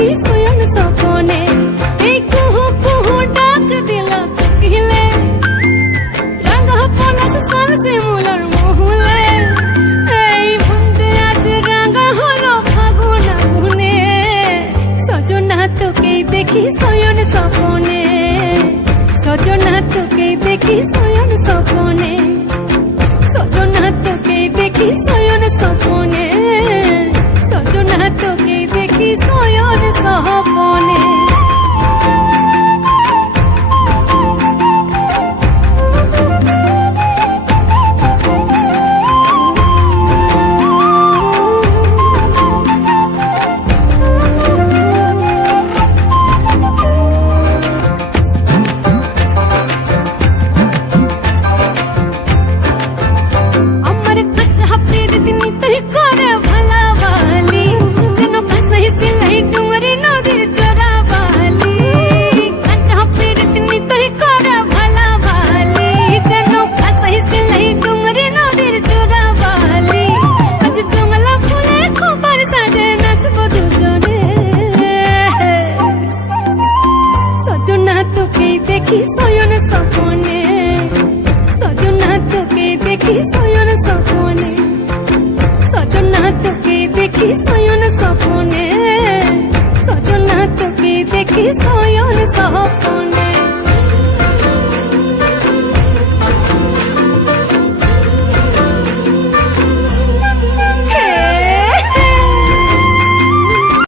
দেখি শয়ন স্বপনে, এই কুহু কুহু ডাক দিল কোকিলে, রাঙা পলাশ সাল শিমুলার মহুলে, এই মন যে আজ রাঙা হলো ফাগুন আগুনে, সজনা তোকেই দেখি শয়ন স্বপনে, সজনা তোকেই দেখি শয়ন স্বপনে, সজনা তোকেই দেখি শয়ন স্বপনে, সজনা তোকেই দেখি শয়ন স্বপনে। দেখি শয়ন স্বপনে, সজনা তোকে দেখি শয়ন স্বপনে, সজনা তোকে দেখি শয়ন স্বপনে, সজনা তোকে দেখি